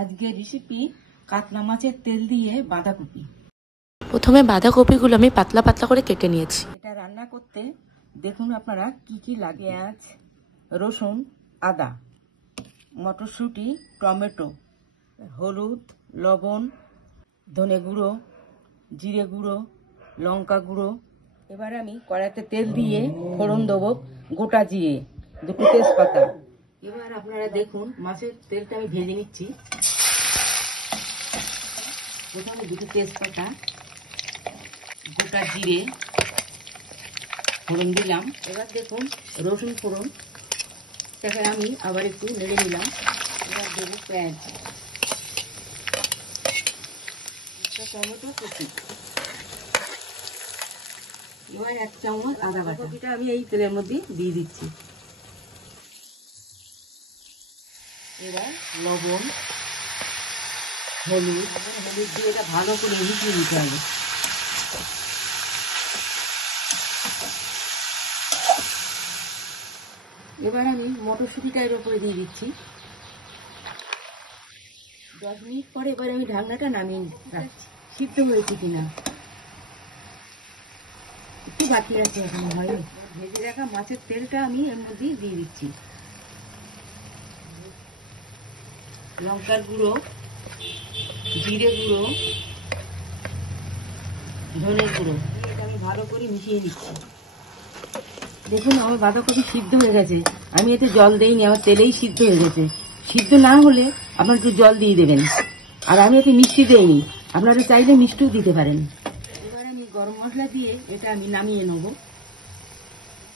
আজকে রেসিপি কাতলা মাছের তেল দিয়ে বাঁধাকপি। প্রথমে বাঁধাকপিগুলো আমি পাতলা পাতলা করে কেটে নিয়েছি। এটা রান্না করতে দেখুন আপনারা কি কি লাগে। পেঁয়াজ, রসুন, আদা, মটরশুঁটি, টমেটো, হলুদ, লবণ, ধনে গুঁড়ো, জিরে গুঁড়ো, লঙ্কা গুঁড়ো। এবার আমি কড়াইতে তেল দিয়ে ফোড়ন দেবো গোটা জিরে, দুটো তেজপাতা। এবার আপনারা দেখুন মাছের তেলটা আমি ভেজে নিচ্ছি। প্রথমে দুটো তেজপাতা, গোটা জিরে ফোড়ন দিলাম। এবার দেখুন রসুন ফোড়ন, তাকে আমি আবার একটু নেড়ে নিলাম। এবার দেবো পেঁয়াজ, টমেটো কুচি, এবার 1 চামচ আদা বাটা। কপিটা আমি এই তেলের মধ্যে দিয়ে দিচ্ছি। এবার লবণ, হলুদ দিয়ে এটা ভালো করে মিশিয়ে দিতে হবে। এবার আমি মটরশুঁটিটা এর উপরে দিয়ে দিচ্ছি। 10 মিনিট পরে এবার আমি ঢাকনাটা নামিয়ে রাখছি। সিদ্ধ হয়েছে কিনা একটু বাকি আছে, এখন হয়নি। ভেজে রাখা মাছের তেলটা আমি এর মধ্যে দিয়ে দিচ্ছি। লঙ্কার গুঁড়ো, জিরে গুঁড়ো, ধনে গুঁড়ো, এটা আমি ভালো করে মিশিয়ে নিচ্ছি। দেখুন আমার বাঁধাকপি সিদ্ধ হয়ে গেছে। আমি এতে জল দেইনি, আমার তেলেই সিদ্ধ হয়ে গেছে। সিদ্ধ না হলে আপনার একটু জল দিয়ে দেবেন। আর আমি এতে মিষ্টি দেইনি, আপনারা চাইলে মিষ্টিও দিতে পারেন। এবার আমি গরম মশলা দিয়ে এটা আমি নামিয়ে নেব।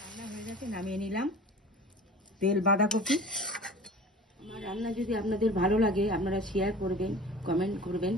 রান্না হয়ে গেছে, নামিয়ে নিলাম। তেল বাঁধাকপি। আমার রান্না যদি আপনাদের ভালো লাগে আপনারা শেয়ার করবেন, কমেন্ট করবেন।